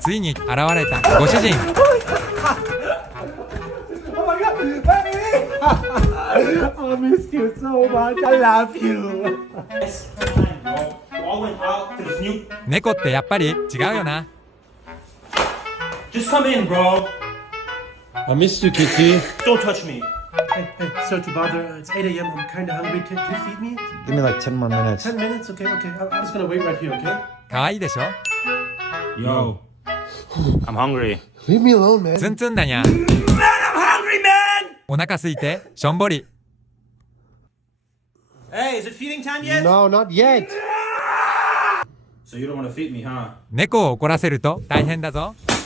ついに現れたご主人。 Oh my god, baby! I miss you so much. I love you. 猫ってやっぱり違うよな。 Just come in, bro. I missed you, Kitty. Don't touch me. Hey, sorry to bother. It's 8 a.m. I'm kind of hungry. Can you feed me? Give me like 10 more minutes. 10 minutes? Okay. I'm just gonna wait right here, okay? 可愛いでしょ。 Yo. I'm hungry. Leave me alone, man. ツンツンだにゃ。 I'm hungry, man! お腹空いてしょんぼり。 Hey, is it feeding time yet? No, not yet. So you don't want to feed me, huh? 猫を怒らせると大変だぞ。